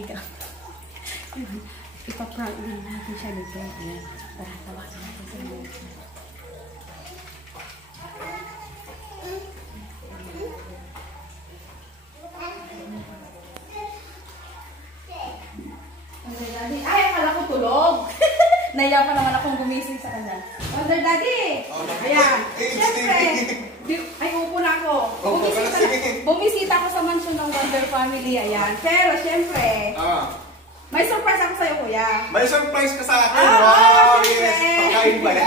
higa. Ipaprank din natin siya dito. Ayan. Tara natin sa mga. Ay, akala ko tulog. Naiya pa naman akong gumising sa kanya. Wonder Daddy! Ayan. Siyempre. Ay, upo na ako. Bumisita ako sa mansion ng Wonder Family. Ayan. Pero siyempre, may surprise ako sa'yo, kuya. May surprise ka sa akin? Wow! Yes! Pagkain ba yan?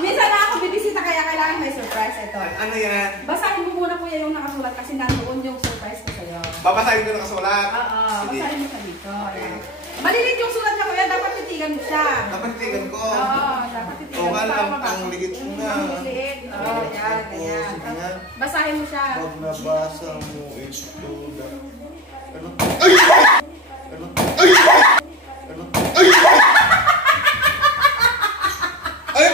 Minsan na ako bibisita kaya kailangan may surprise. Ito. Ano yan? Basahin mo muna, kuya, yung nakasulat kasi nandoon yung surprise ko sa'yo. Babasahin ko nakasulat? Oo. Basahin mo sa dito. Ayan. Malilit yung sulat niya, kuya. Dapat titigan mo siya. Dapat titigan ko? Oo. Dapat titigan mo. Oo nga, ang ligit mo na. Ang liit. Oo. Yan. Ganyan. Basahin mo siya. Pag nabasa mo ito, ano? Ay! Ano? Ay! Ano? Ay! Ay!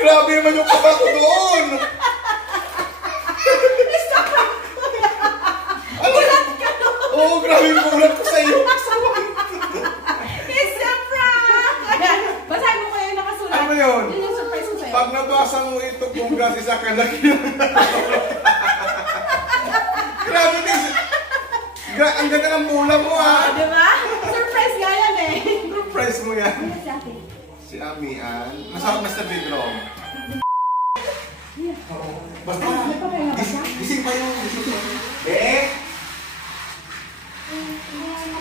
Grabe naman yung kaba ko doon! Ulat ka doon! Oo, grabe yung ulat ko sa'yo! It's a prank! Ayan. Basahin mo kayo yung nakasulat. Ano yun? Yun yung surprise ko sa'yo. Pag nabasa mo ito, kung kasi sa kalaki grabe din! Ang ganda ng mula mo ha! Diba? Surprise nga yan eh! Surprise mo yan! Ano si ate? Si Amian. Masarap na sa bedroom. Basta, gising pa yung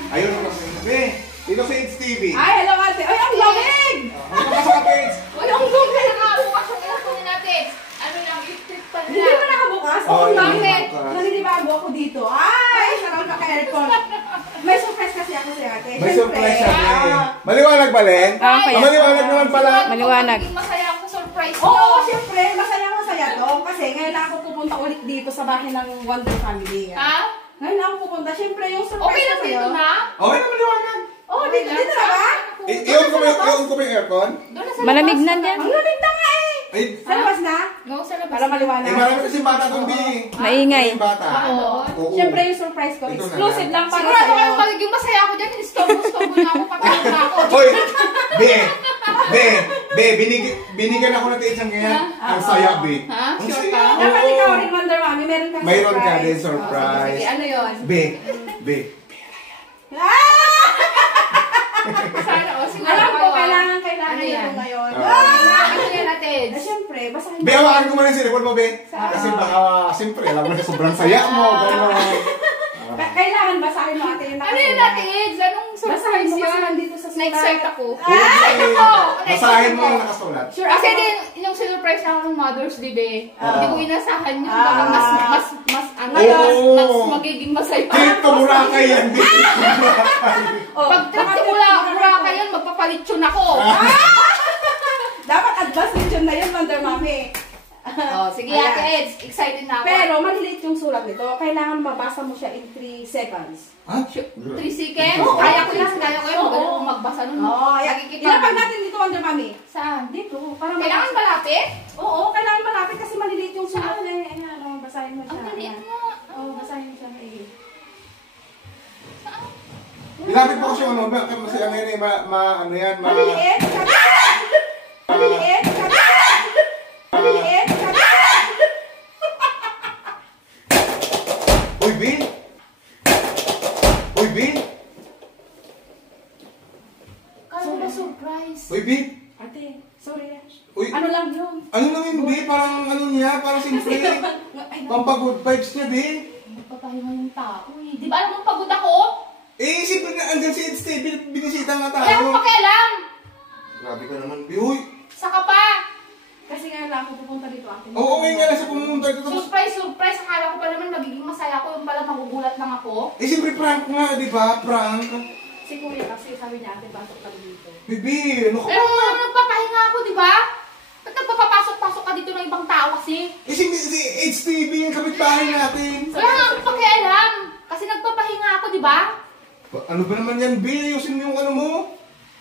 ayun ako sa sabi. Dito sa It's TV. Ay, hello ate! Ay, ang lamig! Nakapasok ka, Page! Walang lamig! Nakabukas yung aircon natin. Ano lang, i-trip pa Hindi nila. mo nakabukas? Oo, Oo, bakit? nakabukas. Naninibago ako dito. Ay, sarang naka-aircon. May surprise kasi ako sa ate. May Siyempre. surprise siya. Maliwanag ba, Len? Ay, Maliwanag naman pala. Maliwanag. Masaya ako sa surprise mo. Oo, siyempre. Masaya to. Kasi ngayon lang ako pupunta ulit dito sa bahay ng Wonder Family. Ha? Ngayon lang ako pupunta. Siyempre, yung surprise Okay lang ko dito sa'yo. na? Okay na maliwanag. Oo, dito na ba? Iyon ko ba yung aircon? Malamig na yan. Ang lamig na nga eh. Ay, Sa labas na? No, sa labas. Para maliwanag. marami kasi bata doon, Bi. Maingay. Yung bata. Oo. Oo. Siyempre, yung surprise ko. Ito na Exclusive lang para Sigurado sa'yo. kayong magiging masaya ako dyan. Istorbo na ako. Patawag na ako. Hoy! Binigyan ako ng isang ganyan. Ang saya, Bi. Ha? Ang Sure saya. ka? Dapat ikaw rin, Wonder Mommy. Meron kang Mayroon ka surprise. din surprise. Sige, ano yun? Bi. Sana, o, sigurado Alam ko, kayo. kailangan Ano nyo yan? ito ngayon. Ano yan natin? Siyempre, basahin Bi, hawakan ko muna yung cellphone mo, Bi. Kasi baka, siyempre, alam mo na sobrang saya mo. Gano'n. Kailangan basahin mo ate yung Ano yan natin? Anong Basahin surprise mo kasi yun? nandito sa sulat. Na-excite ako. Basahin mo yung nakasulat. Sure, Kasi ako- din, yung surprise na ako ng Mother's Day, be. Ah. Hindi ko inasahan yun. Baka mas, ano, Oo. mas magiging masaya. Dito, Boracay yan, Bi. Oh, Pag trip ko Boracay yun, magpapalitsyon ako. Dapat advance region na yun, Wonder Mommy. Oh, sige Ayan. Ate Eds, excited na ako. Pero maliliit yung sulat nito. Kailangan mabasa mo siya in 3 seconds. Ha? 3 seconds? Oo, Kaya ko oo. yan, kaya ko yan. Oo. Magaling akong magbasa nun. Oo, Nakikita ilapag mo. natin dito, Wonder Mommy. Saan? Dito, para Kailangan malapit? Oo, kailangan malapit kasi maliliit yung sulat eh. Ayan, oh, basahin mo siya. Ang daliit Ayan. nga. Oo, basahin mo siya. Sige. Ilapit mo kasi ano, kasi ano yan, ano yan, Maliliit? Maliliit? Maliliit? Uy, Bin! Uy, Bin! Kaya ba surprise? Uy, Bin! Ate, sorry ah. Uy, Ano lang yun? ano lang yun, Bin? Parang ano niya, parang simple. Ay, Pampag-good vibes niya, Bin. Magpapahinga yung tao eh. Di ba alam mo pagod ako? Eh, simple na, andyan si It's TV, binisita nga Wala akong tayo. pakialam. Grabe ka naman, Bin. Uy! Saka pa. kasi nga lang ako pupunta dito ate. Oo, okay nga lang sa pumunta dito. Surprise, surprise. Akala ko pa naman magiging masaya ako. Yung pala magugulat lang ako. Eh, siyempre prank nga, di ba? Prank. Si kuya kasi sabi niya ate, pasok ka dito. Bibi, ano ka Pero ba? nagpapahinga ako, di ba? Ba't nagpapapasok-pasok ka dito ng ibang tao kasi? Eh, si HTV yung kapitbahay natin. Wala nga akong pakialam. Kasi nagpapahinga ako, di ba? Ano ba naman yan, Bi? Ayusin mo yung ano mo.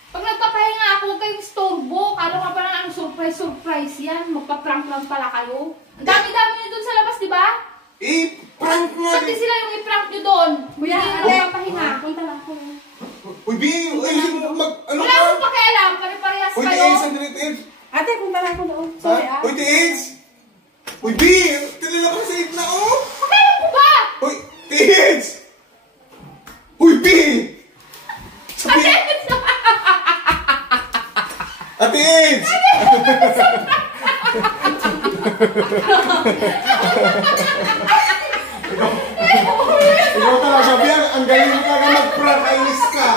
Pag nagpapahinga ako, huwag kayong istorbo. Kala nga pala ang surprise yan. Magpa-prank lang pala kayo. Ang dami-dami nyo dun sa labas, di ba? Prank nga. Pati sila yung i-prank nyo doon. Kuya, Hindi ate, ako papahinga. punta lang ako. Uy, B, ayusin mo ano Wala ka? akong pakialam. Pare-parehas Uy, kayo. Tiins, sandali, Tiins. Ate, punta lang ako doon. Sorry ah. Uy, Tiins. Uy, B, tilala ka sa itna, oh. Pakialam ko ba? Uy, Tiins. Uy, B. Sabi, Tiins. Ikaw talaga, B, ang galing mo talaga mag-prank, ayos ka.